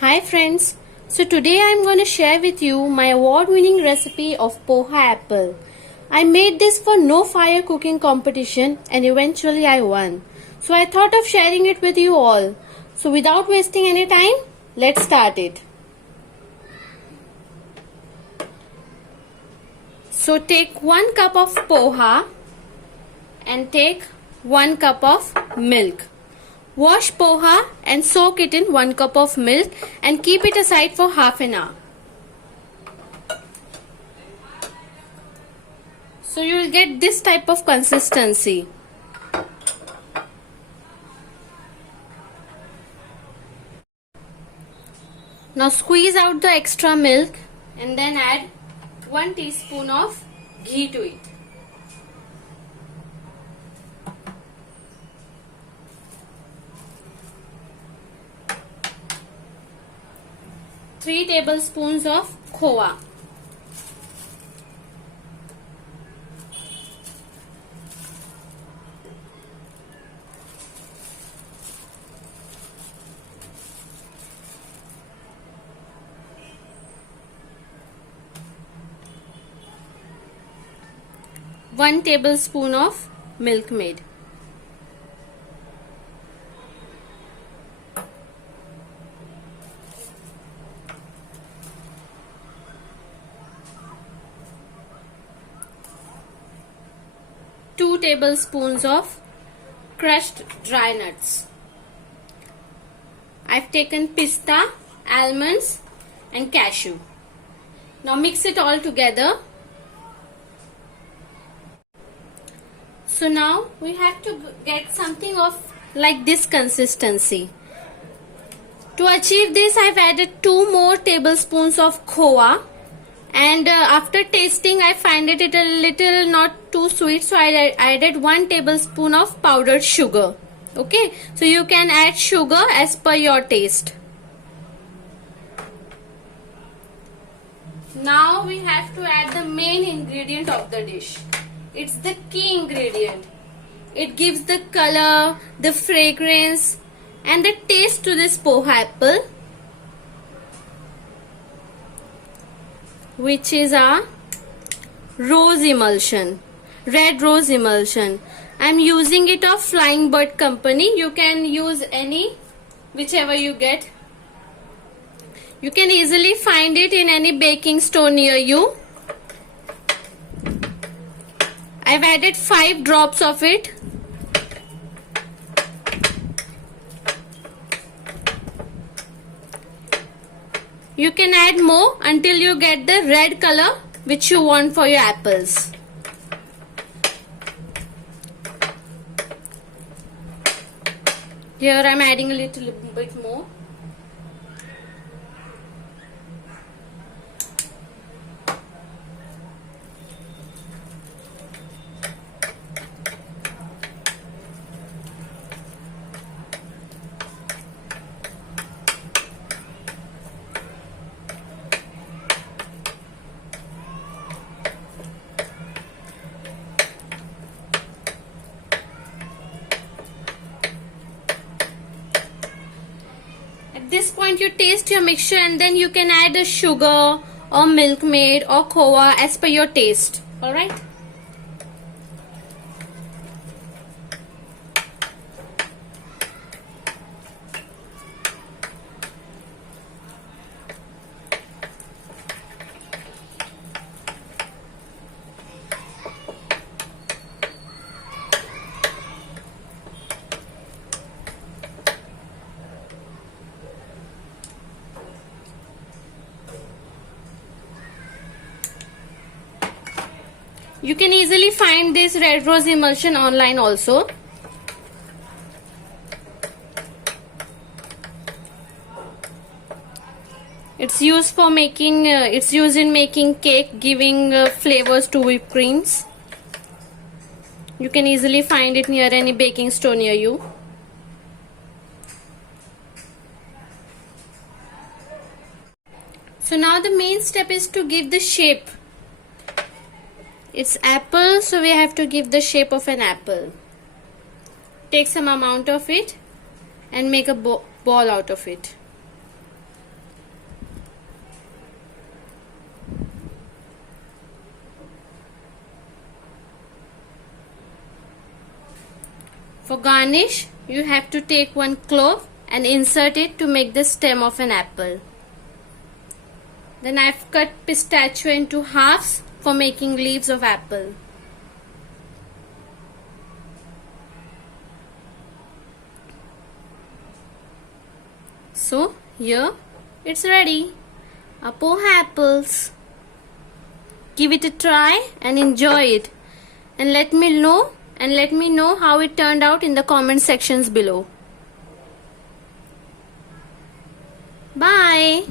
Hi friends, so today I am going to share with you my award-winning recipe of Poha Apple. I made this for no fire cooking competition and eventually I won. So I thought of sharing it with you all. So without wasting any time, let's start it. So take 1 cup of poha and take 1 cup of milk. Wash poha and soak it in 1 cup of milk and keep it aside for half an hour. So you will get this type of consistency. Now squeeze out the extra milk and then add 1 teaspoon of ghee to it. Three tablespoons of khoya. One tablespoon of milkmaid. Two tablespoons of crushed dry nuts. I've taken pista, almonds and cashew. Now mix it all together. So now we have to get something of like this consistency. To achieve this, I've added 2 more tablespoons of khoya. And after tasting, I find it a little not too sweet, so I added 1 tablespoon of powdered sugar. Okay, so you can add sugar as per your taste. Now we have to add the main ingredient of the dish. It's the key ingredient. It gives the color, the fragrance and the taste to this poha apple, which is a rose emulsion, red rose emulsion. I'm using it of Flying Bird company. You can use any, whichever you get. You can easily find it in any baking store near you. I've added 5 drops of it. You can add more until you get the red color which you want for your apples. Here I'm adding a little bit more. At this point you taste your mixture and then you can add a sugar or milkmaid or khoya as per your taste. Alright. You can easily find this red rose emulsion online also. It's used for making. It's used in making cake, giving flavors to whipped creams. You can easily find it near any baking store near you. So now the main step is to give the shape. It's apple, so we have to give the shape of an apple. Take some amount of it and make a ball out of it. For garnish, you have to take one clove and insert it to make the stem of an apple. Then I've cut pistachio into halves for making leaves of apple. So here it's ready. Our Poha apples. Give it a try and enjoy it. And let me know how it turned out in the comment sections below. Bye.